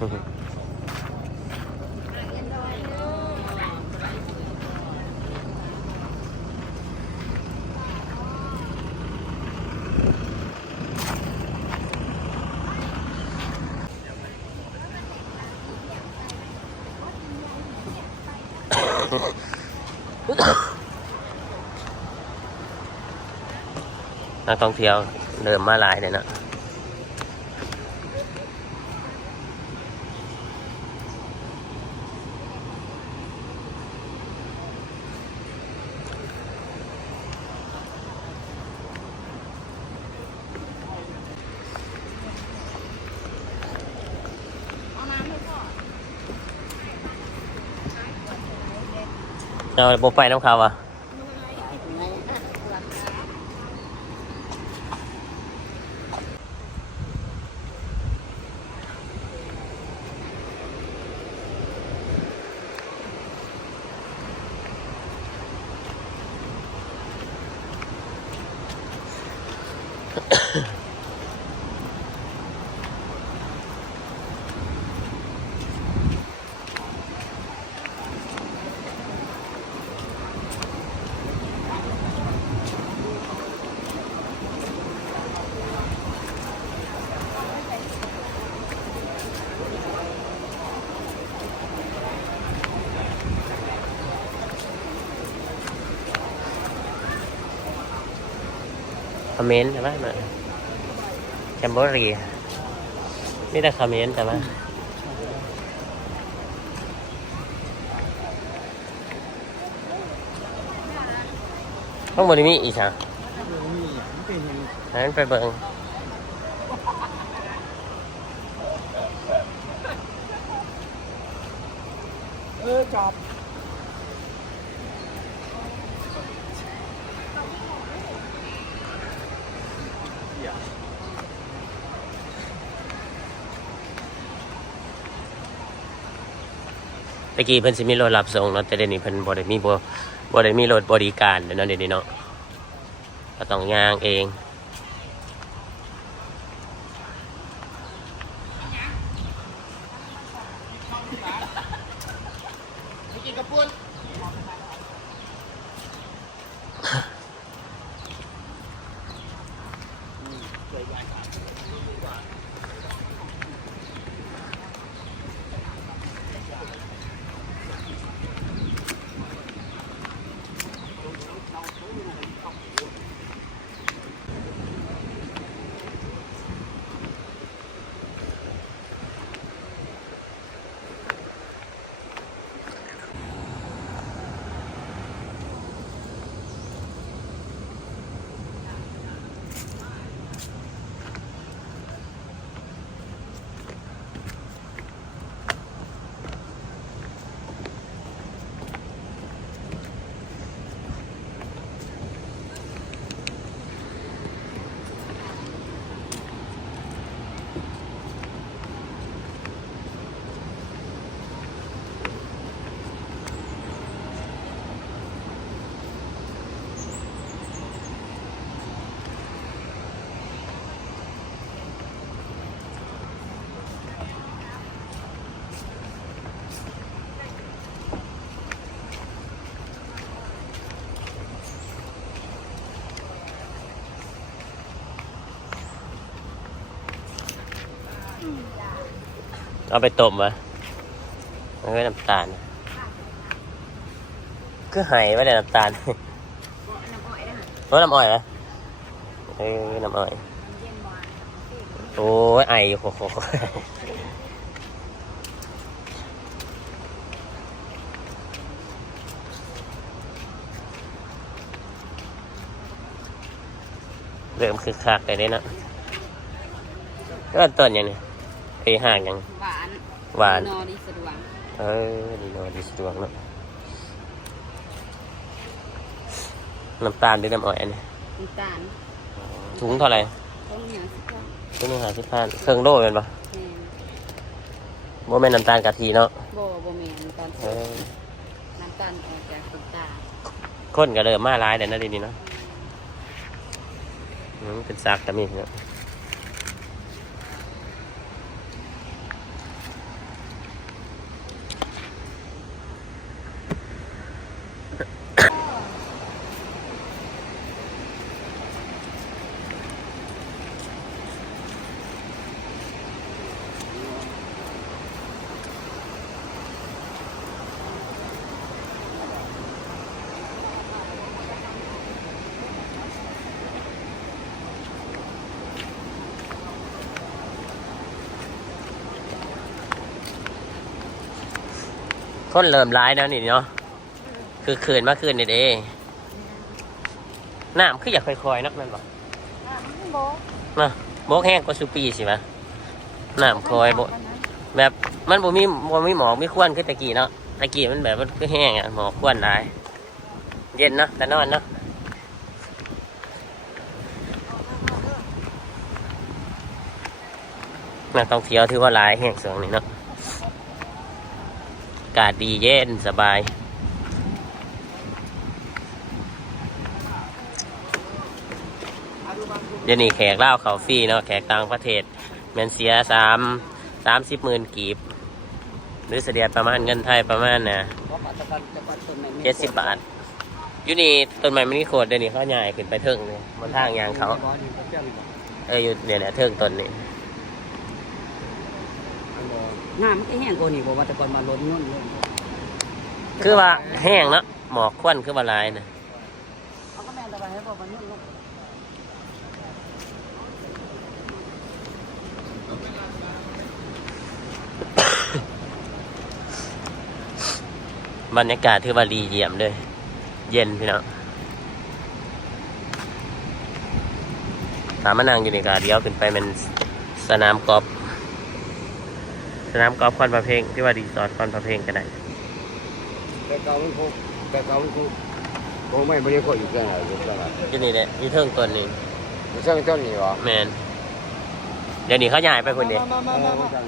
นักท่องเที่ยวเริ่มมาหลายเลยนะเอาโบไปน้ำเขาอ่ะคอมเมนต์ใช่ไหมมาแคมเบอรีนี่แต่คอมเมนต์แต่ว่าข้างบนนี้อีกครับนั้นไปเบิ่งจอบตะกี้เพิ่นสิมีรถรับส่งเนาะแต่เดี๋ยวนี้เพิ่นบ่ได้มีรถบริการเนาะเดี๋ยวนี้เนาะก็ต้องย่างเองเอาไปต้มวะมันก็น้ำตาลก็หายไว้เลยน้ำตาลน้ำอ้อยนะน้ำอ้อยโอ้ยไอโหเริ่มคึกคักเลยเนี่ยนะก็ต้นอย่างนี้ไอห่างอย่างหวานนอดีสะดวกดีนอดีสะดวกเนาะน้ำตาลหรือน้ำอ้อยอันนี้น้ำตาลถุงเท่าไหร่ถุง150เครื่องโล่เป็นปะโบแม่นน้ำตาลกะทิเนาะโบแม่นน้ำตาลน้ำตาลออกจากตุ่มตาข้นก็เริ่มมาร้ายแต่นั่นดีๆเนาะเป็นซักแต่มีเนาะ คนเริ่มร้ายแล้วนี่เนาะคือคืนมาคืนนี่เด้น้ำคืออยากค่อยๆนักนั่นบ่นะโบกแห้งกว่าสุปีสิมะน้ำคอยโบแบบมันบ่มีหมอกมีควันคือตะกี้เนาะตะกี้มันแบบมันคือแห้งอ่ะหมอกควันได้เย็นเนาะแต่นอนเนาะนักท่องเที่ยวถือว่าหลายแห่งส่วนนี้เนาะอากาศดีเย็นสบายเดี๋ยวนี้แขกเล่าวเขาฟรีเนาะแขกต่างประเทศแมนเสีย30,000 กีบหรือเสียประมาณเงินไทยประมาณนะ70 บาทอยู่นี่ต้นไม้มันนี่โคตรเดี๋ยวนี้เขาใหญ่ขึ้นไปเทิงเลยบนทางยางเขาอยู่เนี่ยนะเทิงต้นนี่ น้ำมันก็แห้งกว่านี่บอกว่าแต่ก่อนมาล้นนู่นเลย คือว่าแห้งเนาะหมอกควันคือว่าหลายนะ เขาก็แม่ตะไปให้บอกมันนู่นลูก บรรยากาศถือว่าดีเยี่ยมเลยเย็นพี่น้องถามมานั่งอยู่ในกาเดียวขึ้นไปเป็นสนามกอล์ฟควันประเพงที่ว่ารีสอร์ทควันประเพงก็ได้ แต่เก่ามันคงคงไม่ได้คนอยู่ที่ไหนอยู่ที่ไหน อยู่นี่แหละอยู่เทิงต้นนี่ อยู่ช่างต้นนี่หรอ แมนเดี๋ยวนี้เขาย้ายไปคนเดียว มา ช่าง